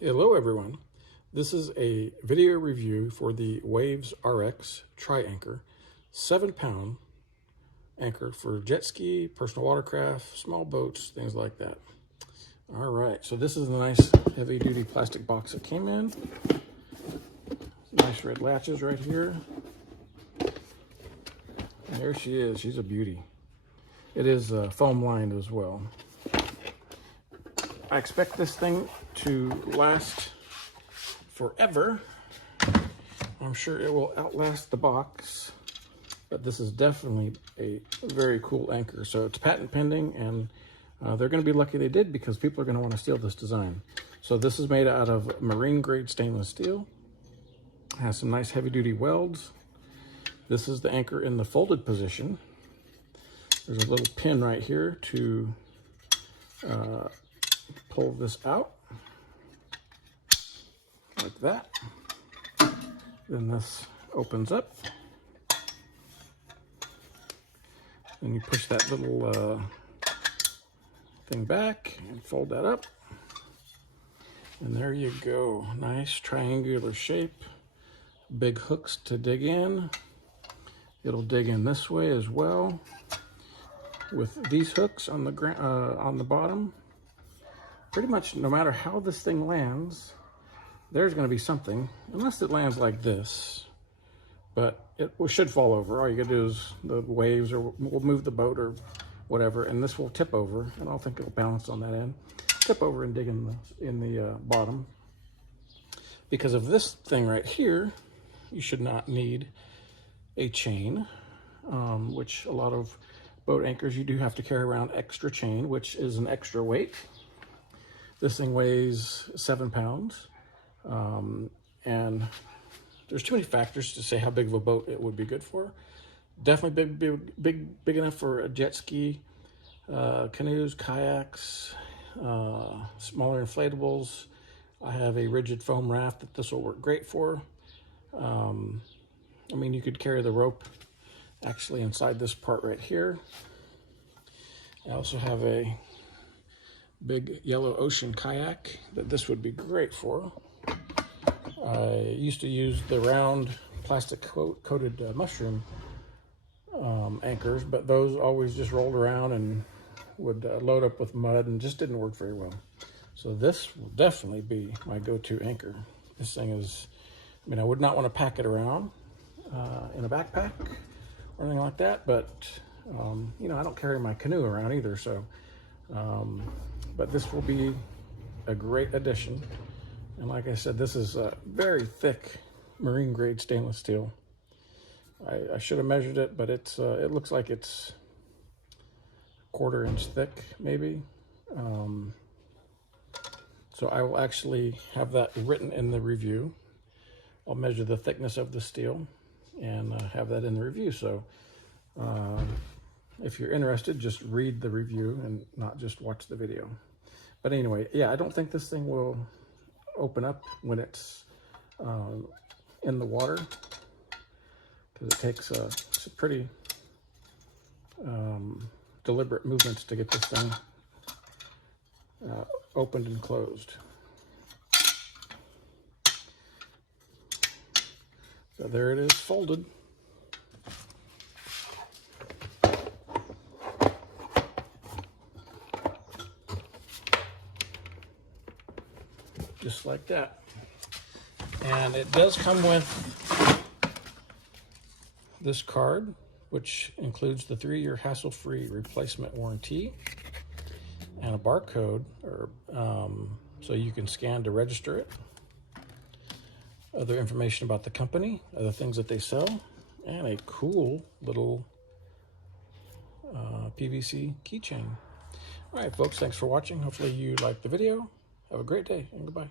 Hello everyone, this is a video review for the WavesRx TriAnchor 7-pound anchor for jet ski, personal watercraft, small boats, things like that. All right, so this is the nice heavy duty plastic box it came in. Nice red latches right here. And there she is, she's a beauty. It is foam lined as well. I expect this thing to last forever. I'm sure it will outlast the box, but this is definitely a very cool anchor. So it's patent pending, and they're going to be lucky they did, because people are going to want to steal this design. So this is made out of marine grade stainless steel. It has some nice heavy duty welds. This is the anchor in the folded position. There's a little pin right here to pull this out like that. Then this opens up, and you push that little thing back and fold that up, and there you go. Nice triangular shape, big hooks to dig in. It'll dig in this way as well with these hooks on the bottom. Pretty much no matter how this thing lands, there's going to be something, unless it lands like this, but it should fall over. All you gotta do is the waves, or we'll move the boat or whatever, and this will tip over, and I don't think it'll balance on that end. Tip over and dig in the bottom. Because of this thing right here, you should not need a chain, which a lot of boat anchors, you do have to carry around extra chain, which is an extra weight. This thing weighs 7 pounds, and there's too many factors to say how big of a boat it would be good for. Definitely big enough for a jet ski, canoes, kayaks, smaller inflatables. I have a rigid foam raft that this will work great for. I mean, you could carry the rope actually inside this part right here. I also have a big yellow ocean kayak that this would be great for. I used to use the round plastic coated mushroom anchors, but those always just rolled around and would load up with mud and just didn't work very well. So this will definitely be my go-to anchor. This thing is, I mean, I would not want to pack it around in a backpack or anything like that, but you know, I don't carry my canoe around either, so but this will be a great addition. And like I said, this is a very thick marine grade stainless steel. I should have measured it, but it's it looks like it's 1/4 inch thick, maybe. So I will actually have that written in the review. I'll measure the thickness of the steel and have that in the review. So if you're interested, just read the review and not just watch the video. But anyway, yeah, I don't think this thing will open up when it's in the water, because it takes some pretty deliberate movements to get this thing opened and closed. So there it is, folded. Just like that. And it does come with this card, which includes the 3-year hassle-free replacement warranty and a barcode, or so you can scan to register it. Other information about the company, other things that they sell, and a cool little PVC keychain. All right, folks, thanks for watching. Hopefully you liked the video. Have a great day, and goodbye.